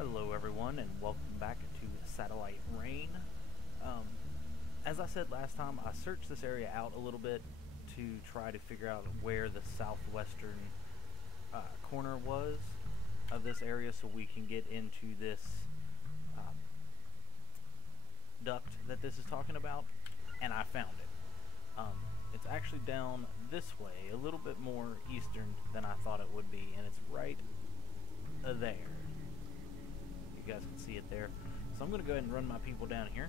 Hello everyone and welcome back to Satellite Rain. Um, as I said last time, I searched this area out a little bit to try to figure out where the southwestern corner was of this area so we can get into this um, duct that this is talking about, and I found it. It's actually down this way, a little bit more eastern than I thought it would be, and it's right there. You guys can see it there. So I'm going to go ahead and run my people down here.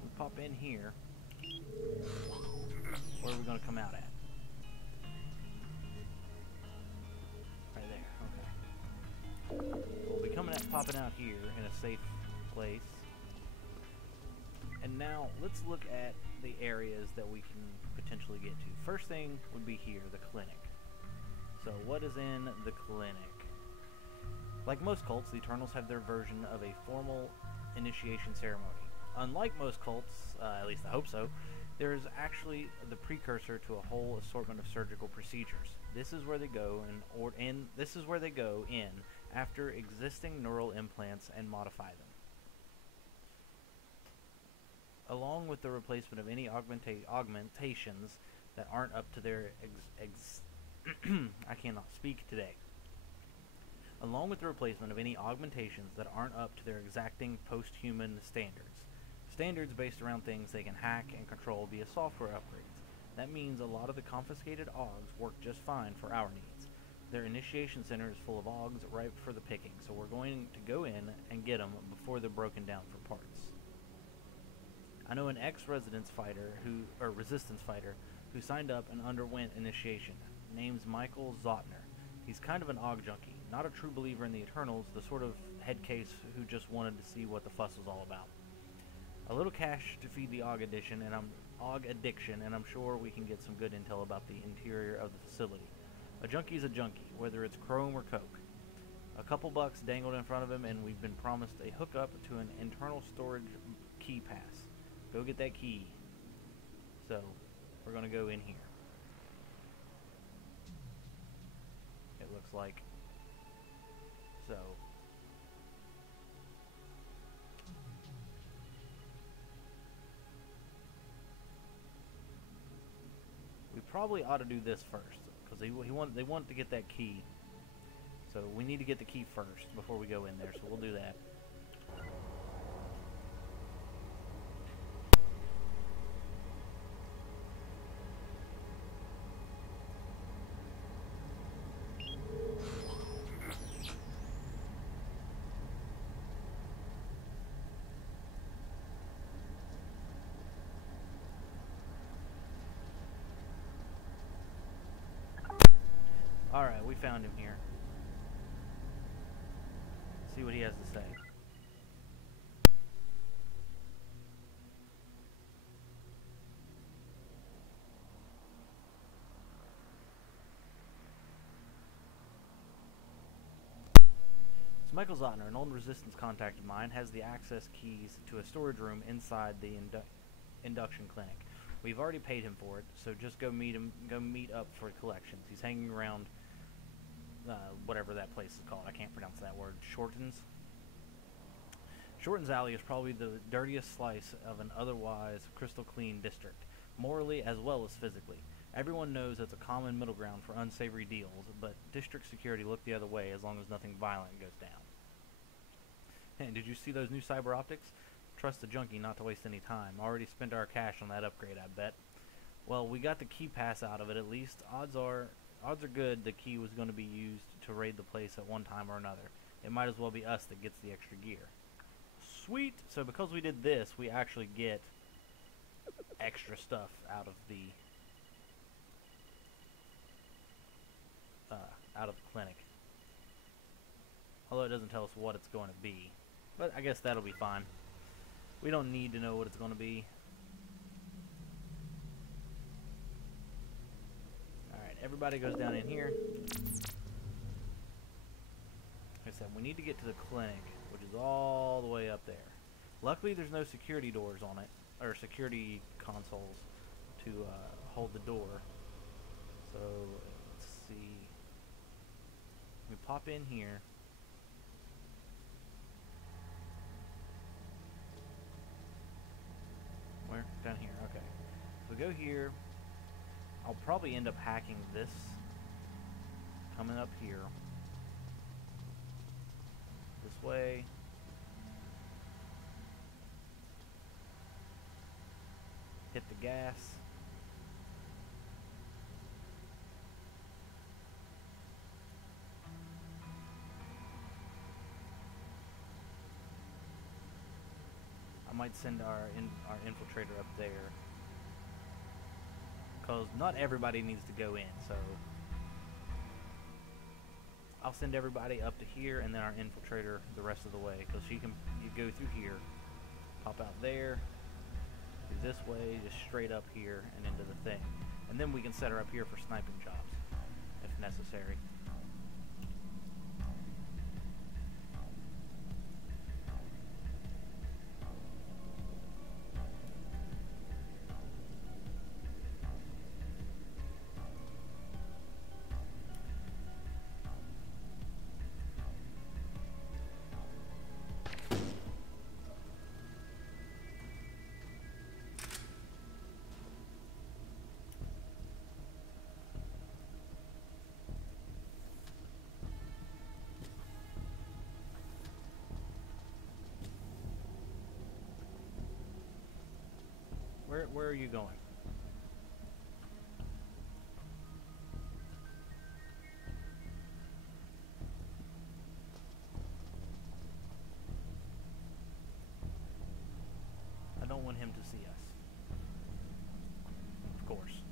We pop in here. Where are we going to come out at? Right there, okay. We'll be popping out here in a safe place. And now, let's look at the areas that we can potentially get to. First thing would be here, the clinic. So, what is in the clinic? Like most cults, the Eternals have their version of a formal initiation ceremony. Unlike most cults, at least I hope so, there is actually the precursor to a whole assortment of surgical procedures. This is where they go in after existing neural implants and modify them, along with the replacement of any augmentations that aren't up to their I cannot speak today. Along with the replacement of any augmentations that aren't up to their exacting post-human standards. Standards based around things they can hack and control via software upgrades. That means a lot of the confiscated Augs work just fine for our needs. Their initiation center is full of Augs ripe for the picking, so we're going to go in and get them before they're broken down for parts. I know an ex-resistance fighter who signed up and underwent initiation. Name's Michael Zotner. He's kind of an Aug junkie, not a true believer in the Eternals, the sort of head case who just wanted to see what the fuss was all about. A little cash to feed the Aug addiction, and I'm sure we can get some good intel about the interior of the facility. A junkie's a junkie, whether it's chrome or coke. A couple bucks dangled in front of him, and we've been promised a hookup to an internal storage key pass. Go get that key. So, we're going to go in here. It looks like. So. We probably ought to do this first, because they want to get that key. So we need to get the key first before we go in there, so we'll do that. Alright, we found him here. See what he has to say. So Michael Zotner, an old Resistance contact of mine, has the access keys to a storage room inside the induction clinic. We've already paid him for it, so just go meet up for collections. He's hanging around whatever that place is called. I can't pronounce that word. Shorten's Alley is probably the dirtiest slice of an otherwise crystal clean district, morally as well as physically. Everyone knows it's a common middle ground for unsavory deals, but district security look the other way as long as nothing violent goes down. Hey, did you see those new cyber optics? Trust the junkie not to waste any time. Already spent our cash on that upgrade, I bet. Well, we got the key pass out of it at least. Odds are good the key was going to be used to raid the place at one time or another. It might as well be us that gets the extra gear. Sweet! So because we did this, we actually get extra stuff out of the clinic. Although it doesn't tell us what it's going to be. But I guess that'll be fine. We don't need to know what it's going to be. Alright, everybody goes down in here. Like I said, we need to get to the clinic, which is all the way up there. Luckily, there's no security doors on it, or security consoles to hold the door. So, let's see. We pop in here. Where? Down here, okay. So we go here. I'll probably end up hacking this. Coming up here. This way. Hit the gas. I might send our infiltrator up there, because not everybody needs to go in, so I'll send everybody up to here, and then our infiltrator the rest of the way, because you go through here, pop out there, do this way, just straight up here and into the thing, and then we can set her up here for sniping jobs if necessary. Where are you going? I don't want him to see us. Of course.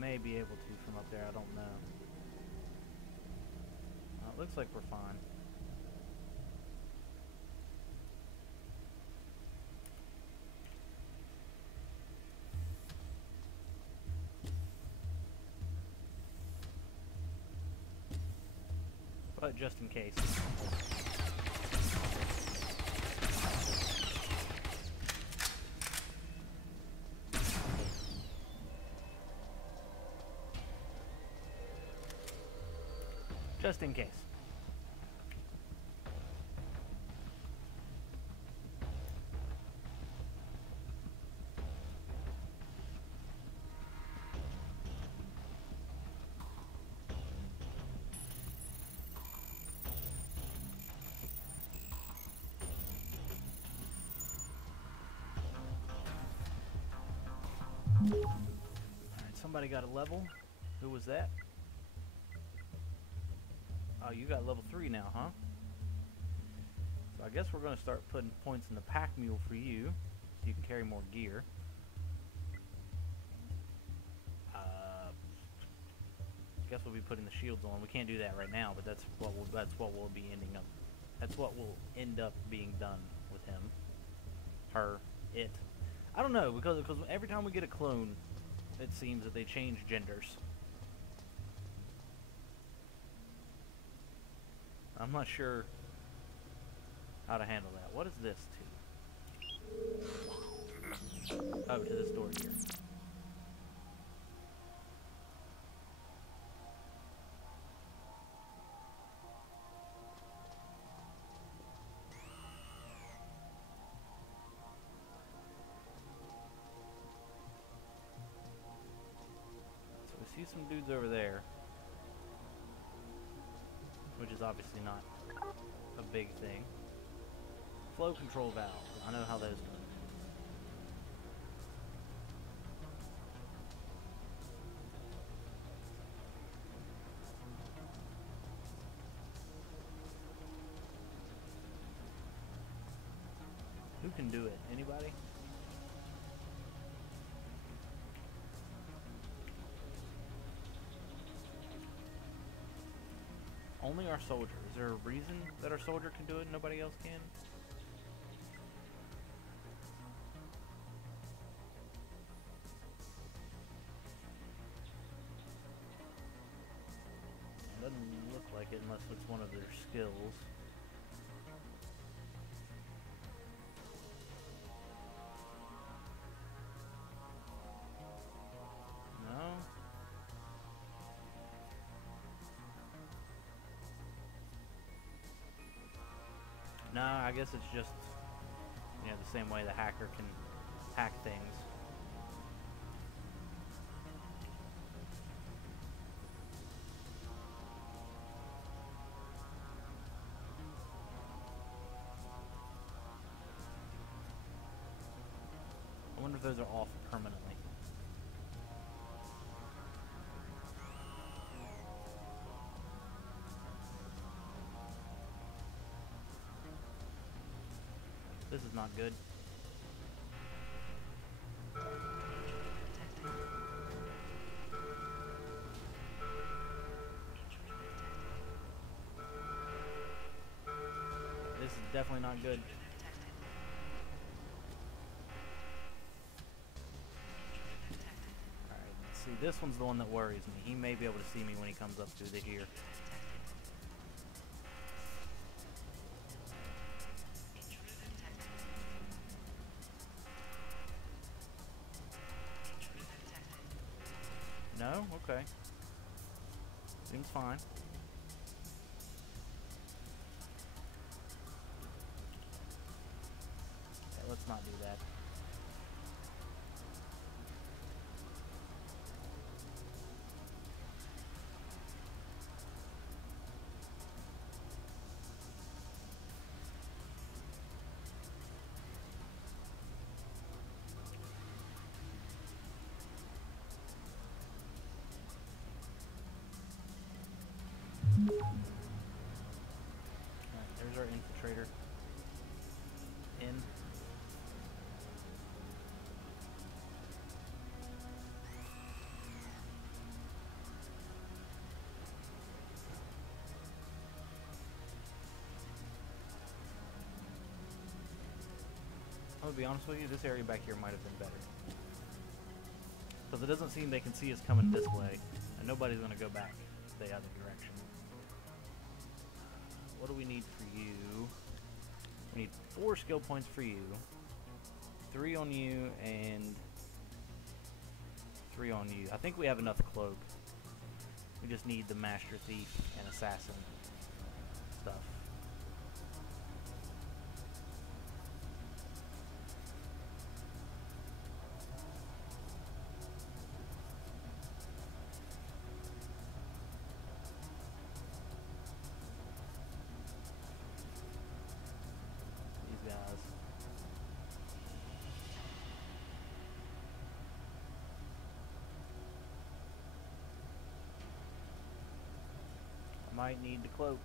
May be able to from up there, I don't know. It looks like we're fine. But just in case. Just in case. Alright, somebody got a level. Who was that? Oh, you got level 3 now, huh? So I guess we're going to start putting points in the pack mule for you, so you can carry more gear. I guess we'll be putting the shields on. We can't do that right now, but that's what we'll be ending up. That's what will end up being done with him, her, it. I don't know, because every time we get a clone, it seems that they change genders. I'm not sure how to handle that. What is this to? Oh, to this door here. So we see some dudes over there, which is obviously not a big thing. Flow control valves. I know how those go. Who can do it? Anybody? Only our soldiers. Is there a reason that our soldier can do it and nobody else can? It doesn't look like it unless it's one of their skills. No? No, I guess it's just, you know, the same way the hacker can hack things. I wonder if those are off permanently. This is not good. This is definitely not good. Alright, see, this one's the one that worries me. He may be able to see me when he comes up through the here. No? Okay. Seems fine. Okay, let's not do that. Alright, there's our infiltrator. In. I'm gonna be honest with you, this area back here might have been better. Because it doesn't seem they can see us coming this way, and nobody's gonna go back the other direction. What do we need for you? We need 4 skill points for you, 3 on you, and 3 on you. I think we have enough cloak. We just need the master thief and assassin stuff. These guys. I might need the cloak.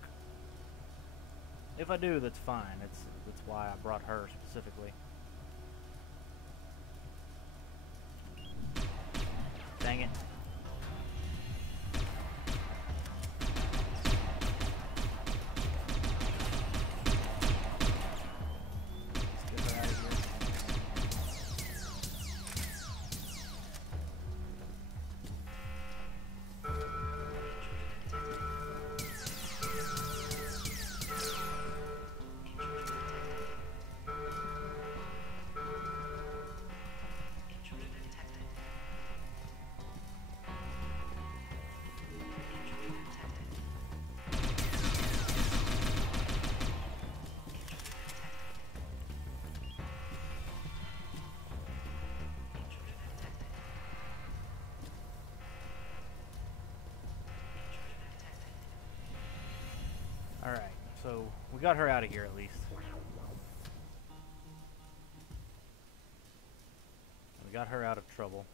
If I do, that's fine. That's why I brought her specifically. Dang it. Let's get her out of here. Alright, so we got her out of here at least. We got her out of trouble.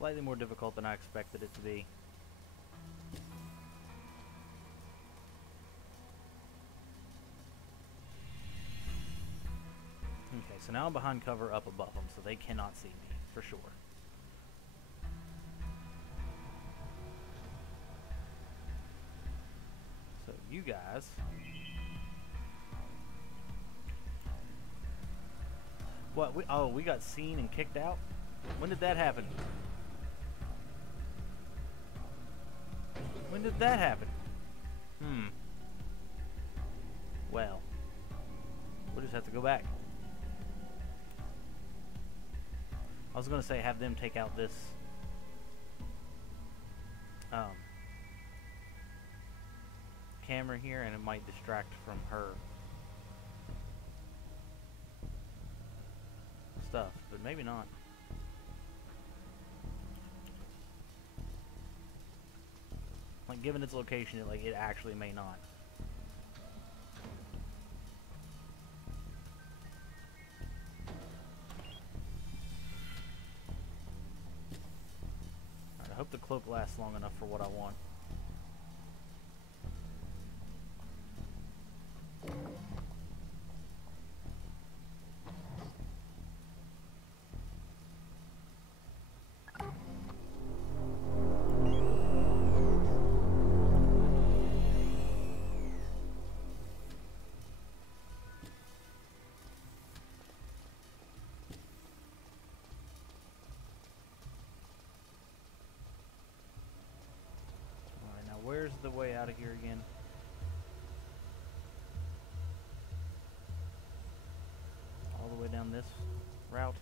Slightly more difficult than I expected it to be. Okay, so now I'm behind cover up above them, so they cannot see me, for sure. So you guys... What? We got seen and kicked out? When did that happen? When did that happen? Well, we'll just have to go back. I was gonna say have them take out this camera here, and it might distract from her stuff, but maybe not. Like, given its location, it actually may not. Alright, I hope the cloak lasts long enough for what I want. Where's the way out of here again? All the way down this route?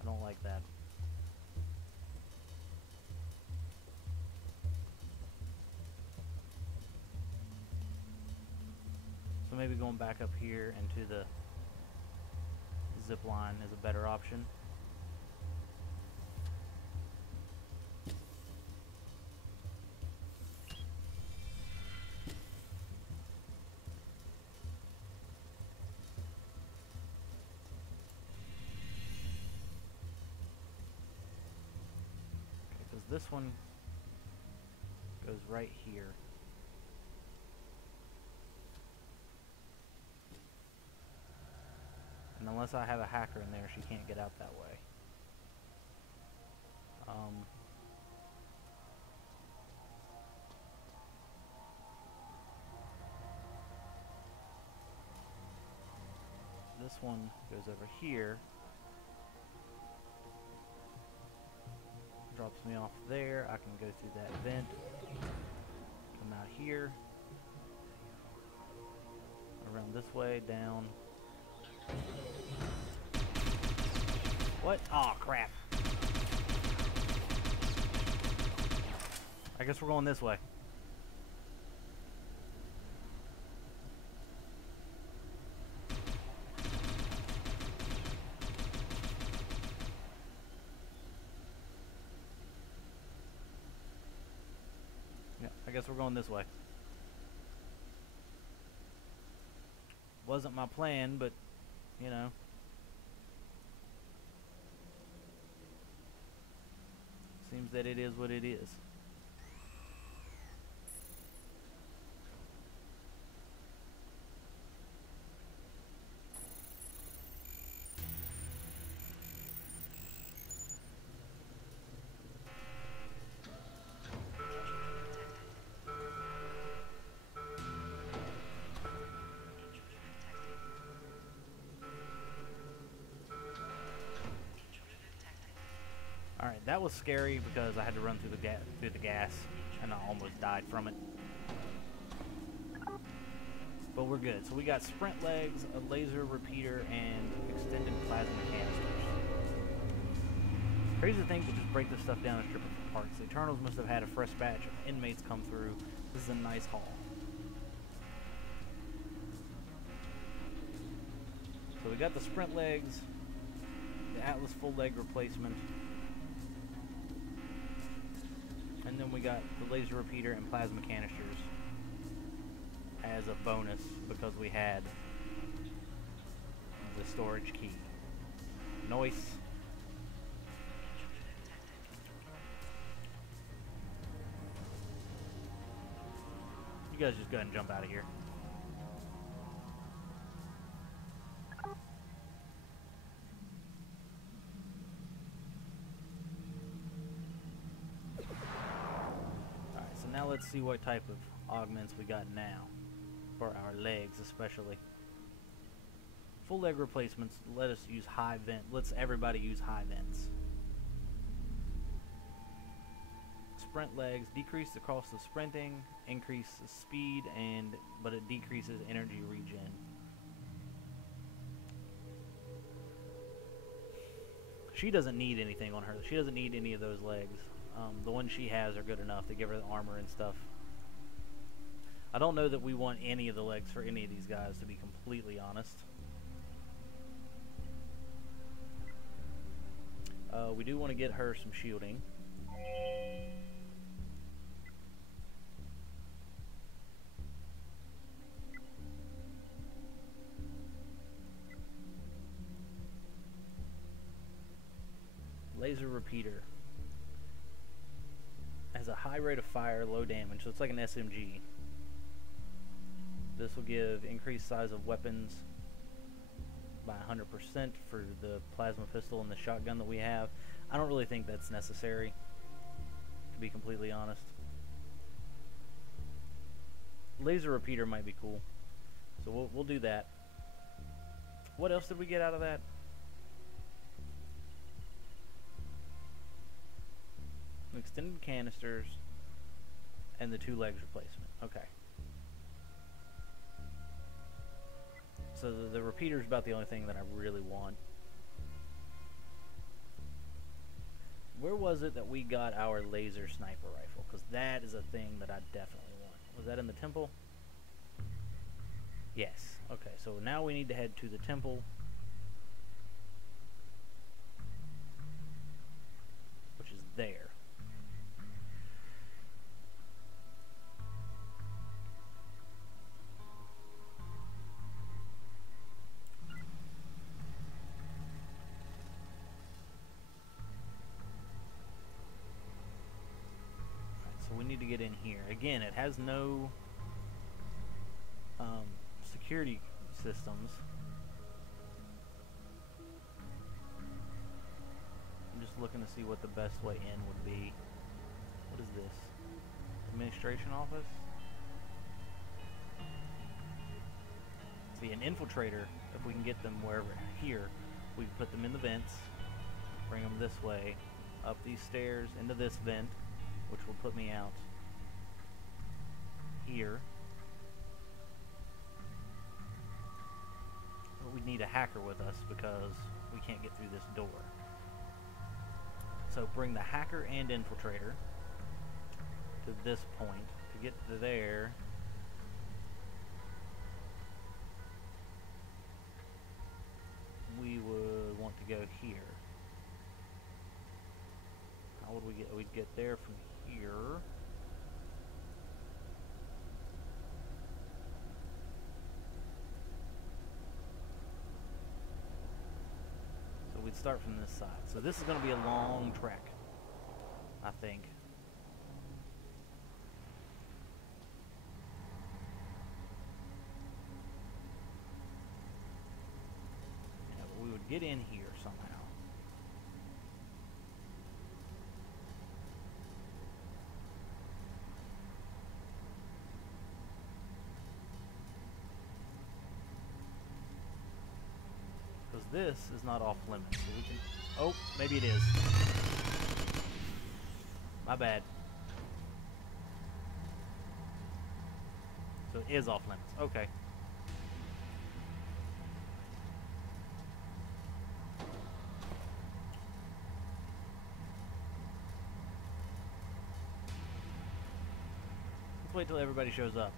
I don't like that. So maybe going back up here into the zip line is a better option. This one goes right here. And unless I have a hacker in there, she can't get out that way. This one goes over here. Drops me off there. I can go through that vent, come out here, around this way, down. What? Aw, crap. I guess we're going this way. I guess we're going this way. Wasn't my plan, but, you know. Seems that it is what it is. Alright, that was scary because I had to run through the gas, and I almost died from it. But we're good. So we got sprint legs, a laser repeater, and extended plasma canisters. Crazy thing to just break this stuff down and strip it apart. The Eternals must have had a fresh batch of inmates come through. This is a nice haul. So we got the sprint legs, the Atlas full leg replacement, and then we got the laser repeater and plasma canisters as a bonus because we had the storage key. Noise. guys just go ahead and jump out of here. Alright, so now let's see what type of augments we got now. For our legs, especially. Full leg replacements, let us use high vent. Let's everybody use high vents. Sprint legs, decrease the cost of sprinting, increase the speed, but it decreases energy regen. She doesn't need anything on her. She doesn't need any of those legs. The ones she has are good enough to give her the armor and stuff. I don't know that we want any of the legs for any of these guys, to be completely honest. We do want to get her some shielding. Laser repeater. Has a high rate of fire, low damage, so it's like an SMG. This will give increased size of weapons by 100% for the plasma pistol and the shotgun that we have. I don't really think that's necessary, to be completely honest. Laser repeater might be cool, so we'll do that. What else did we get out of that? Extended canisters and the 2 legs replacement. Okay. So the repeater is about the only thing that I really want. Where was it that we got our laser sniper rifle? Because that is a thing that I definitely want. Was that in the temple? Yes. Okay, so now we need to head to the temple, which is there. To get in here. Again, it has no security systems. I'm just looking to see what the best way in would be. What is this? Administration office? See, an infiltrator, if we can get them wherever here, we can put them in the vents, bring them this way, up these stairs, into this vent, which will put me out here. But we need a hacker with us because we can't get through this door. So bring the hacker and infiltrator to this point. To get to there, we would want to go here. How would we get? We'd get there from here. So we'd start from this side. So this is going to be a long trek, I think. Yeah, but we would get in here somehow. This is not off limits, so we can... Oh, maybe it is. My bad. So it is off limits. Okay. Let's wait till everybody shows up.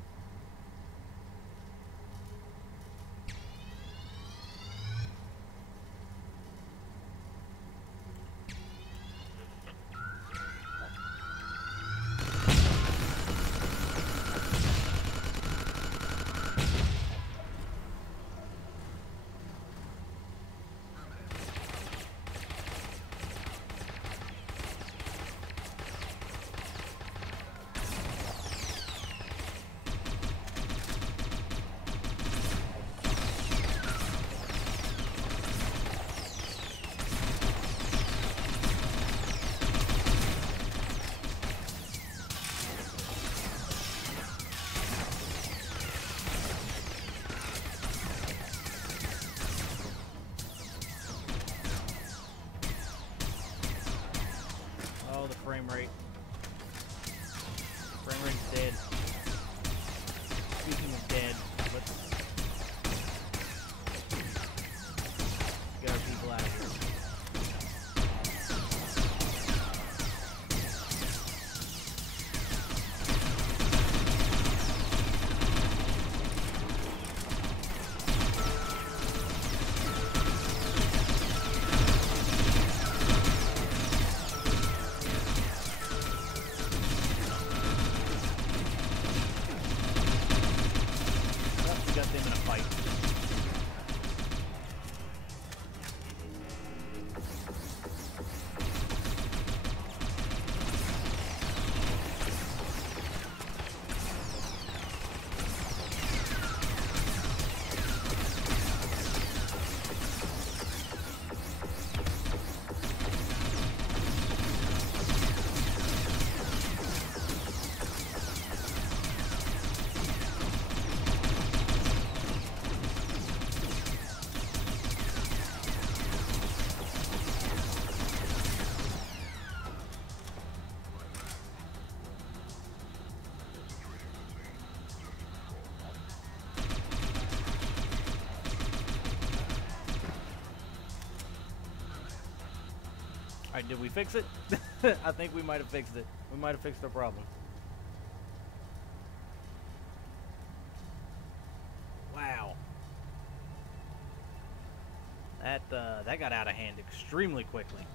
frame rate. Frame rate's dead. Speaking of dead, let's get our people out of here. Got them in a fight. Alright, did we fix it? I think we might have fixed it. We might have fixed our problem. Wow. That got out of hand extremely quickly.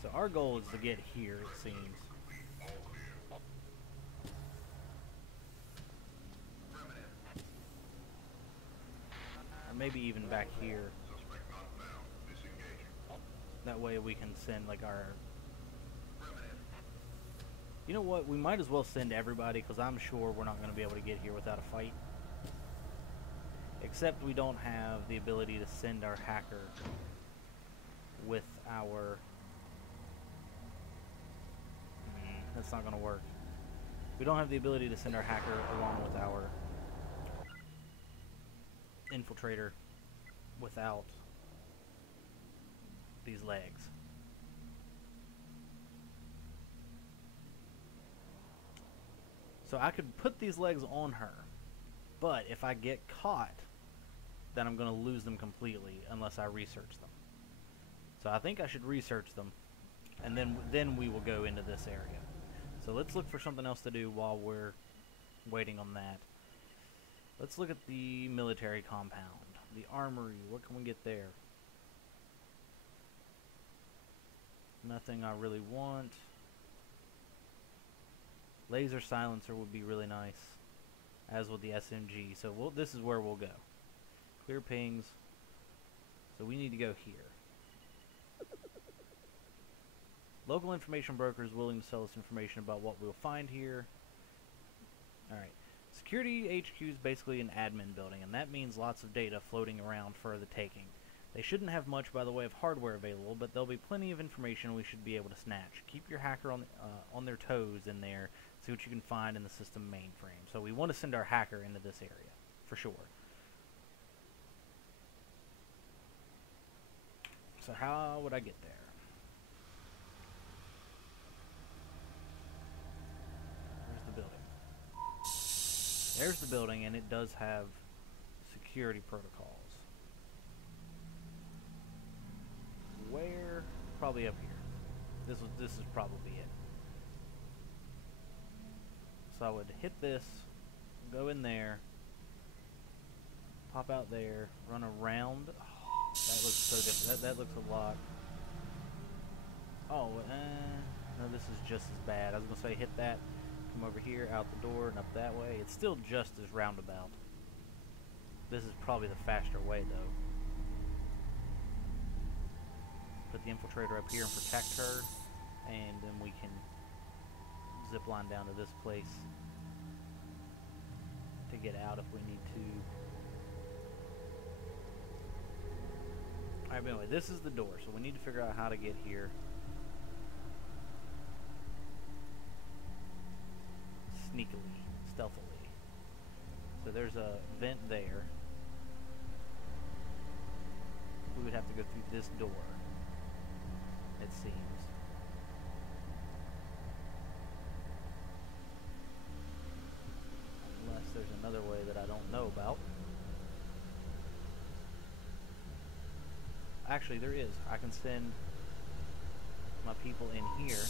So our goal is to get here, it seems. Or maybe even back here. That way we can send like our... You know what, we might as well send everybody, because I'm sure we're not going to be able to get here without a fight. Except we don't have the ability to send our hacker with our... That's not going to work. We don't have the ability to send our hacker along with our infiltrator without these legs. So I could put these legs on her, but if I get caught, then I'm going to lose them completely unless I research them. So I think I should research them, and then we will go into this area. So let's look for something else to do while we're waiting on that. Let's look at the military compound. The armory, what can we get there? Nothing I really want. Laser silencer would be really nice, as would the SMG. So this is where we'll go. Clear pings. So we need to go here. Local information broker is willing to sell us information about what we'll find here. Alright. Security HQ is basically an admin building, and that means lots of data floating around for the taking. They shouldn't have much by the way of hardware available, but there'll be plenty of information we should be able to snatch. Keep your hacker on their toes in there, see what you can find in the system mainframe. So we want to send our hacker into this area, for sure. So how would I get there? There's the building, and it does have security protocols. Where? Probably up here. This is probably it. So I would hit this, go in there, pop out there, run around. Oh, that looks so different. That looks a lot. Oh, no, this is just as bad. I was gonna say hit that. Come over here, out the door, and up that way. It's still just as roundabout. This is probably the faster way, though. Put the infiltrator up here and protect her, and then we can zip line down to this place. to get out if we need to. Alright, but anyway, this is the door, so we need to figure out how to get here. Sneakily, stealthily. So there's a vent there. We would have to go through this door, it seems. Unless there's another way that I don't know about. Actually, there is. I can send my people in here.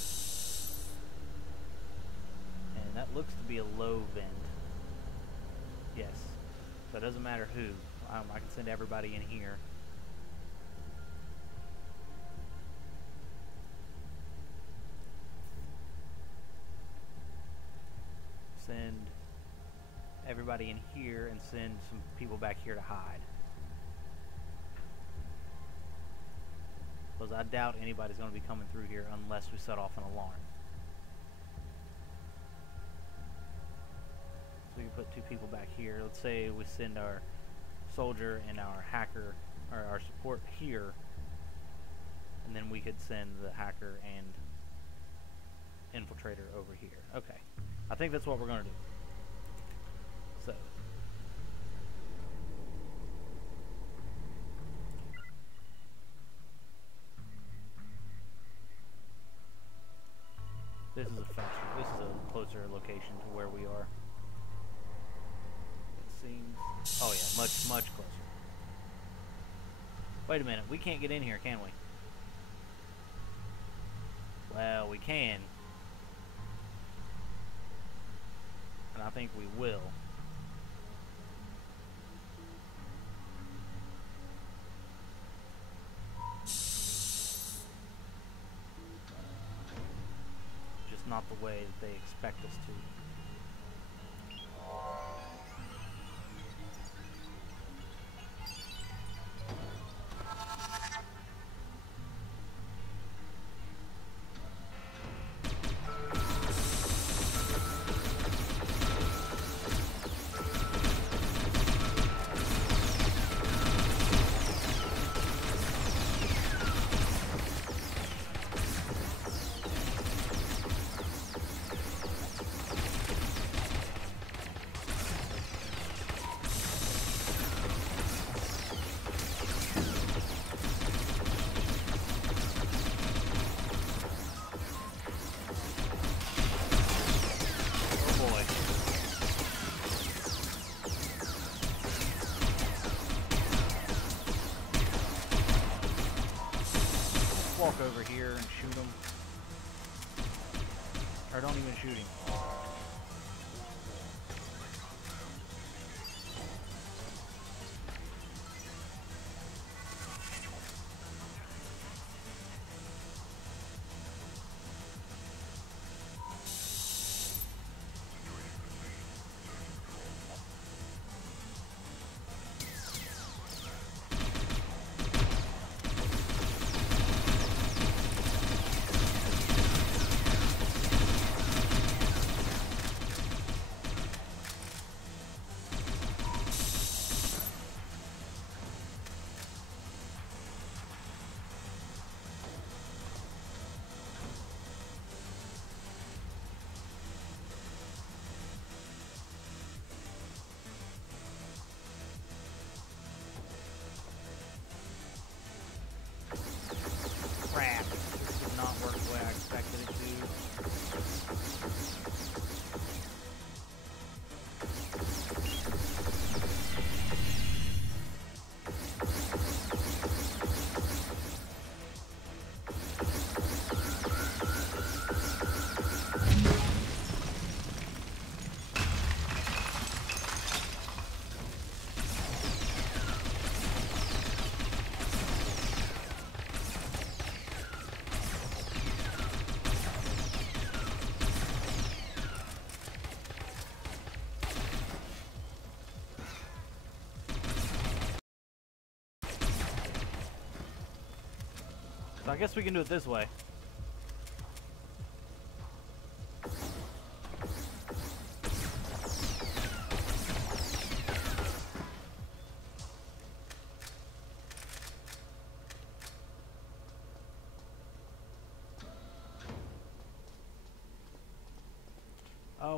And that looks to be a low vent. Yes. So it doesn't matter who. I can send everybody in here. Send everybody in here and send some people back here to hide. Because I doubt anybody's going to be coming through here unless we set off an alarm. So we can put two people back here. Let's say we send our soldier and our hacker, or our support here, and then we could send the hacker and infiltrator over here. Okay. I think that's what we're going to do. So. This is a closer location to where we are. It seems. Oh yeah, much closer. Wait a minute, we can't get in here, can we? Well, we can. And I think we will. Not the way that they expect us to. Walk over here and shoot him. Or don't even shoot him. Crap. This did not work the way I expected it to. So I guess we can do it this way.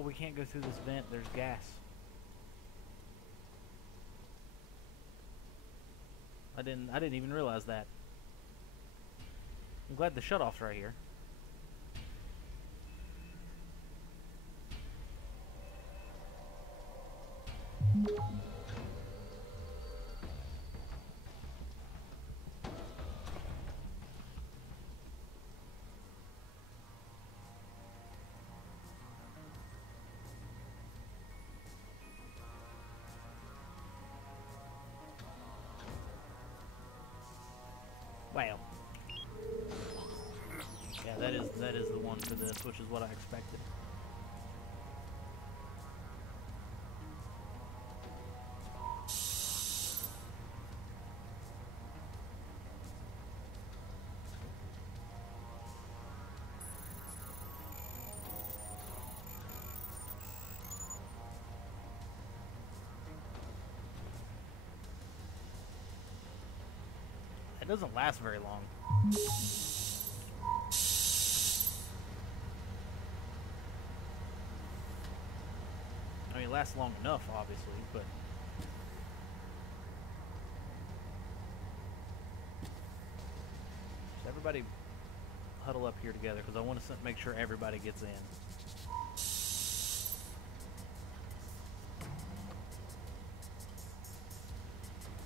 Oh, we can't go through this vent. There's gas. I didn't even realize that. I'm glad the shutoff's right here. Wow. Yeah, that is the one for this, which is what I expected. It doesn't last very long. I mean, it lasts long enough, obviously, but... Just everybody huddle up here together, because I want to make sure everybody gets in.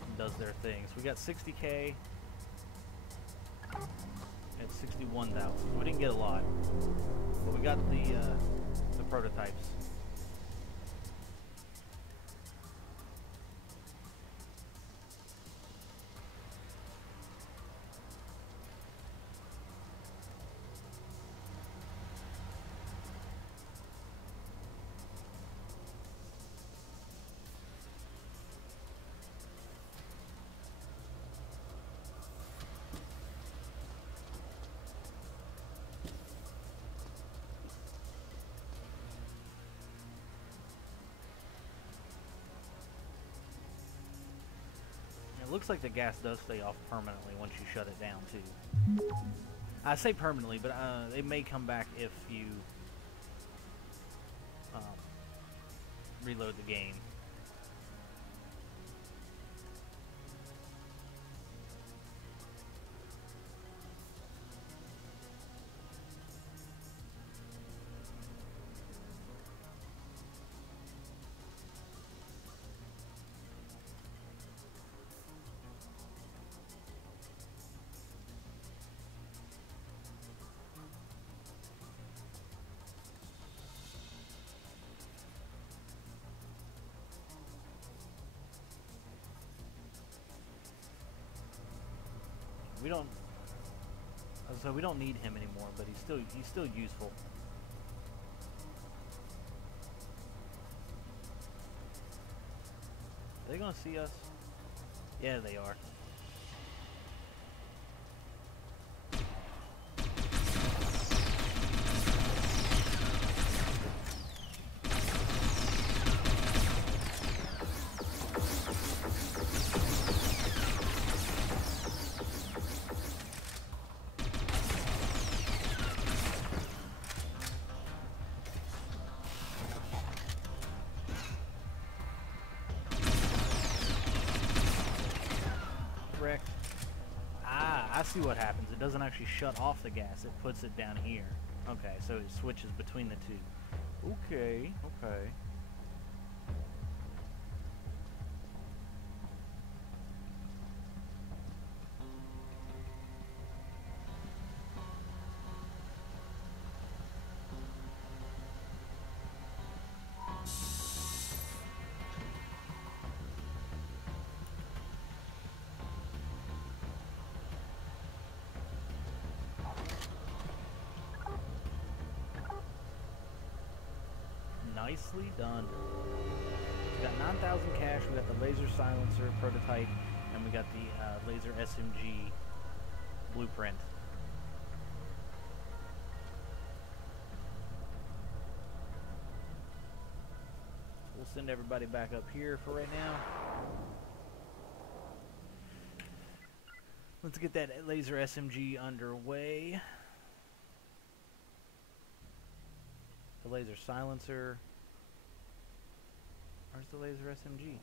And does their thing. So we got 60K. At 61,000. We didn't get a lot, but we got the prototypes. It looks like the gas does stay off permanently once you shut it down, too. I say permanently, but it may come back if you reload the game. We don't. So we don't need him anymore, but he's still useful. Are they gonna see us? Yeah, they are. I see what happens. It doesn't actually shut off the gas. It puts it down here. Okay, so it switches between the two. Okay, okay. Nicely done. We got 9,000 cash, we got the laser silencer prototype, and we got the laser SMG blueprint. We'll send everybody back up here for right now. Let's get that laser SMG underway. The laser silencer. Where's the laser SMG?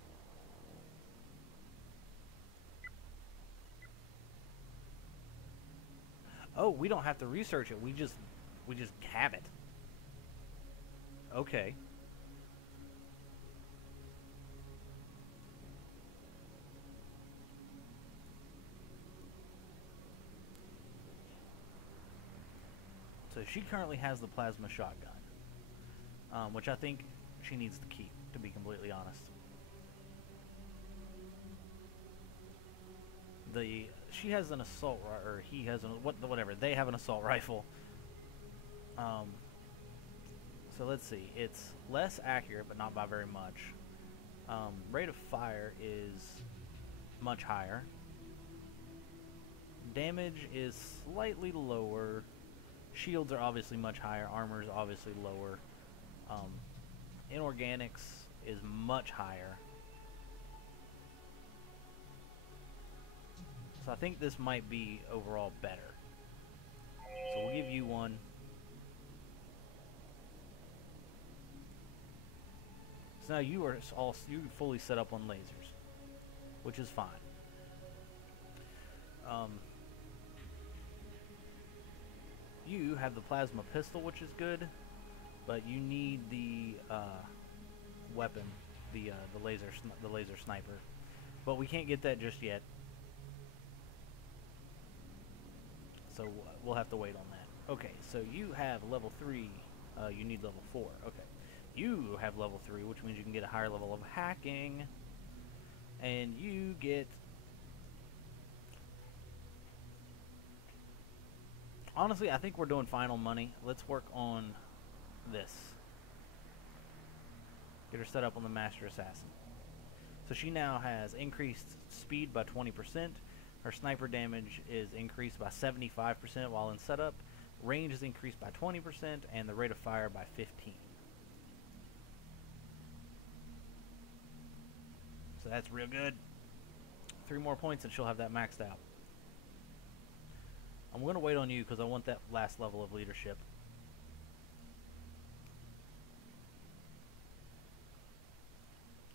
Oh, we don't have to research it. We just have it. Okay. So she currently has the plasma shotgun, which I think she needs to keep, to be completely honest. She has an assault or he has whatever. They have an assault rifle. So let's see. It's less accurate, but not by very much. Rate of fire is much higher. Damage is slightly lower. Shields are obviously much higher. Armor is obviously lower. Inorganics is much higher. So I think this might be overall better. So we'll give you one. So now you are you fully set up on lasers, which is fine. You have the plasma pistol, which is good, but you need the weapon, the laser sniper. But we can't get that just yet. So we'll have to wait on that. Okay, so you have level 3. You need level 4. Okay. You have level 3, which means you can get a higher level of hacking. And you get... Honestly, I think we're doing fine on money. Let's work on this. Get her set up on the Master Assassin. So she now has increased speed by 20%. Her sniper damage is increased by 75% while in setup. Range is increased by 20%, and the rate of fire by 15%. So that's real good. 3 more points and she'll have that maxed out. I'm going to wait on you because I want that last level of leadership.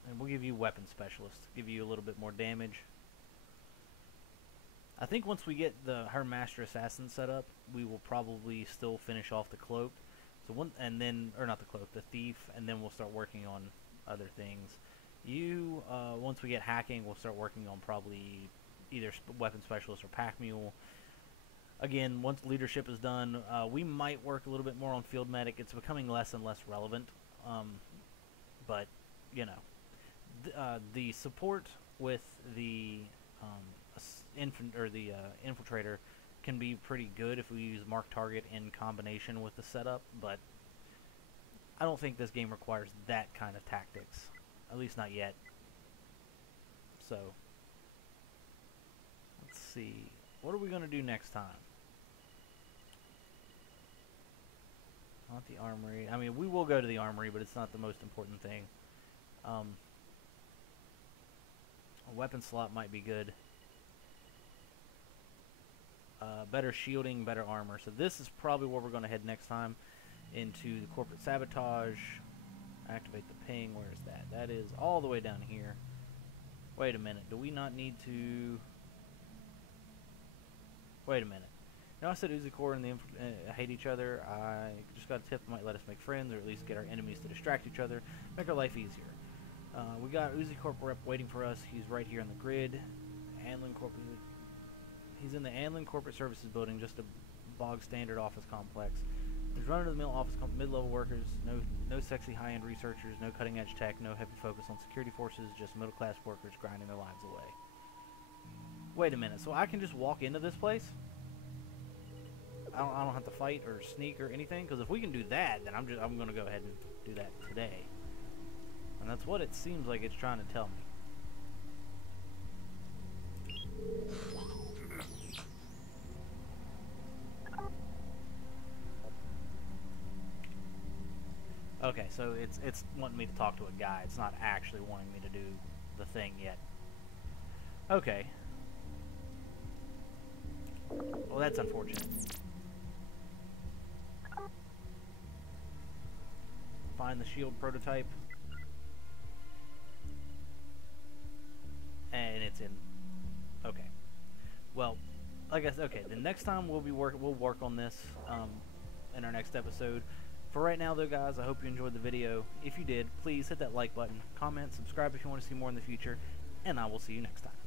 And we'll give you weapon specialist. Give you a little bit more damage. I think once we get her Master Assassin set up, we will probably still finish off the cloak. So not the cloak, the thief, and then we'll start working on other things. You, once we get hacking, we'll start working on probably either weapon specialist or pack mule. Again, once leadership is done, we might work a little bit more on field medic. It's becoming less and less relevant, but you know, the support with the infiltrator can be pretty good if we use mark target in combination with the setup, but I don't think this game requires that kind of tactics, at least not yet. So let's see, what are we going to do next time? Not the armory. I mean, we will go to the armory, but it's not the most important thing. A weapon slot might be good. Better shielding, better armor. So this is probably where we're going to head next time, into the corporate sabotage. Activate the ping. Where is that? That is all the way down here. Wait a minute. Do we not need to... Wait a minute. You know, I said Uzi Core and the hate each other. I just got a tip that might let us make friends, or at least get our enemies to distract each other, make our life easier. We got Uzi Corp rep waiting for us. He's right here on the grid. Anlin Corporate. He's in the Anlin Corporate Services building, just a bog standard office complex. There's run-of-the-mill office mid-level workers, no sexy high-end researchers, no cutting-edge tech, no heavy focus on security forces, just middle-class workers grinding their lives away. Wait a minute, so I can just walk into this place? I don't have to fight or sneak or anything? Because if we can do that, then I'm going to go ahead and do that today. And that's what it seems like it's trying to tell me. Okay, so it's wanting me to talk to a guy. It's not actually wanting me to do the thing yet. Okay. Well, that's unfortunate. find the shield prototype. And it's in. Okay. Well, like I said, okay. The next time we'll work on this in our next episode. For right now, though, guys, I hope you enjoyed the video. If you did, please hit that like button, comment, subscribe if you want to see more in the future, and I will see you next time.